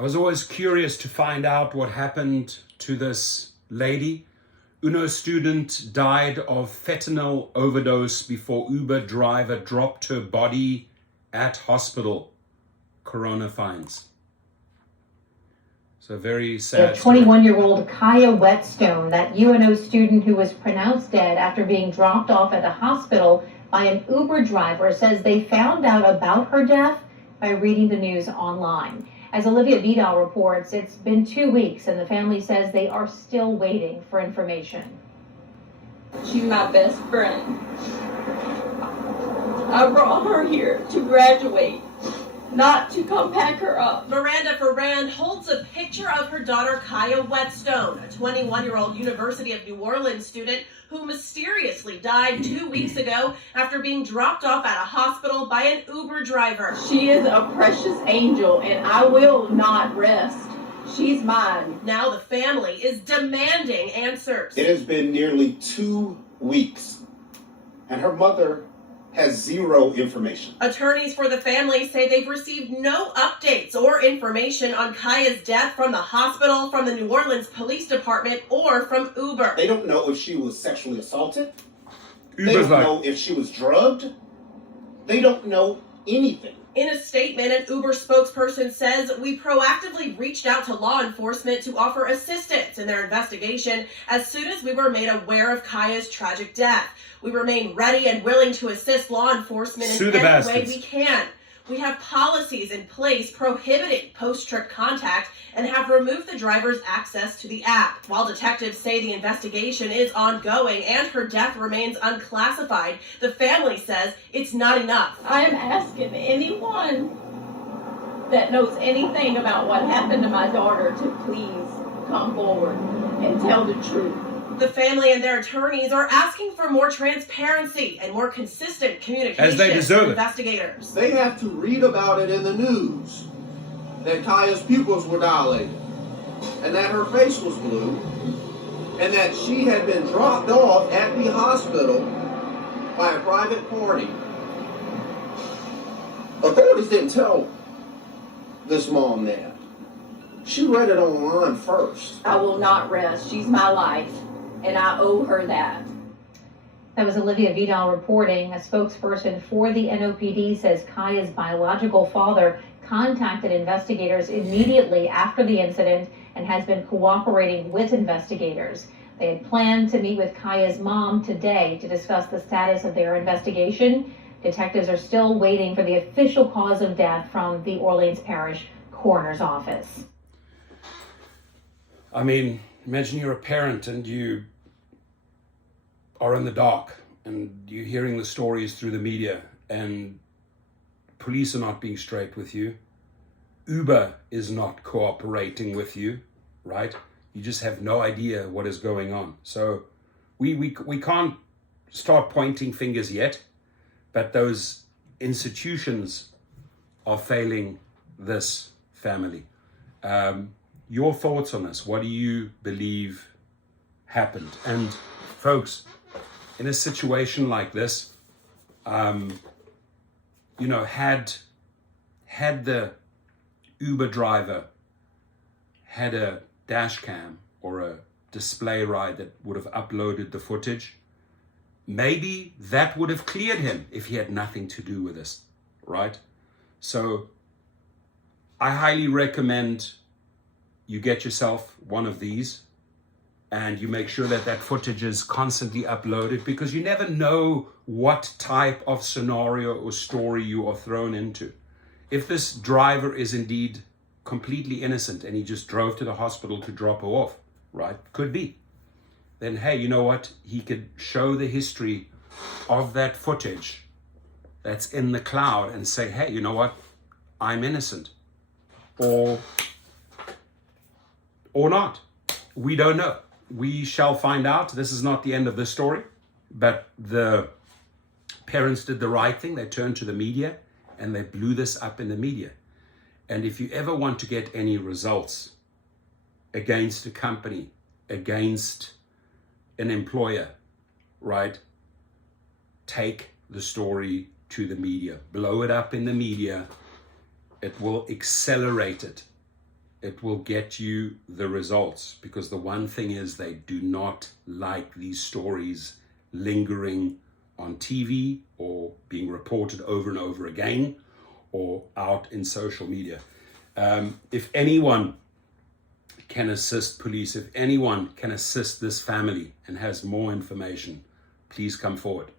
I was always curious to find out what happened to this lady. UNO student died of fentanyl overdose before Uber driver dropped her body at hospital. Corona fines. So very sad. 21-year-old Kaya Whetstone, that UNO student who was pronounced dead after being dropped off at the hospital by an Uber driver, says they found out about her death by reading the news online. As Olivia Vidal reports, it's been 2 weeks and the family says they are still waiting for information. She's my best friend. I brought her here to graduate, not to come pack her up. Miranda Ferrand holds a picture of her daughter Kaya Whetstone, a 21-year-old University of New Orleans student who mysteriously died 2 weeks ago after being dropped off at a hospital by an Uber driver. She is a precious angel, and I will not rest. She's mine. Now the family is demanding answers. It has been nearly 2 weeks, and her mother has zero information. Attorneys for the family say they've received no updates or information on Kaya's death from the hospital, from the New Orleans Police Department, or from Uber. They don't know if she was sexually assaulted. Uber's They don't know if she was drugged. They don't know anything. In a statement, an Uber spokesperson says, "We proactively reached out to law enforcement to offer assistance in their investigation as soon as we were made aware of Kaya's tragic death. We remain ready and willing to assist law enforcement in any way we can. We have policies in place prohibiting post-trip contact and have removed the driver's access to the app." While detectives say the investigation is ongoing and her death remains unclassified, the family says it's not enough. I am asking anyone that knows anything about what happened to my daughter to please come forward and tell the truth. The family and their attorneys are asking for more transparency and more consistent communication As they deserve with it. investigators. They have to read about it in the news that Kaya's pupils were dilated and that her face was blue and that she had been dropped off at the hospital by a private party. Authorities didn't tell this mom that. She read it online first. I will not rest. She's my life, and I owe her that. That was Olivia Vidal reporting. A spokesperson for the NOPD says Kaya's biological father contacted investigators immediately after the incident and has been cooperating with investigators. They had planned to meet with Kaya's mom today to discuss the status of their investigation. Detectives are still waiting for the official cause of death from the Orleans Parish Coroner's Office. I mean, imagine you're a parent and you are in the dark and you're hearing the stories through the media and police are not being straight with you. Uber is not cooperating with you, right? You just have no idea what is going on. So we can't start pointing fingers yet, but those institutions are failing this family. Your thoughts on this? What do you believe happened? And folks, in a situation like this, had the Uber driver had a dash cam or a display ride that would have uploaded the footage, maybe that would have cleared him if he had nothing to do with this, right? So I highly recommend you get yourself one of these and you make sure that that footage is constantly uploaded, because you never know what type of scenario or story you are thrown into. If this driver is indeed completely innocent and he just drove to the hospital to drop her off, right? Could be. Then, hey, you know what? He could show the history of that footage that's in the cloud and say, hey, you know what? I'm innocent. Or not. We don't know. We shall find out. This is not the end of the story, but the parents did the right thing. They turned to the media and they blew this up in the media. And if you ever want to get any results against a company, against an employer, right, take the story to the media. Blow it up in the media. It will accelerate it. it will get you the results, because the one thing is they do not like these stories lingering on TV or being reported over and over again or out in social media. If anyone can assist police, if anyone can assist this family and has more information, please come forward.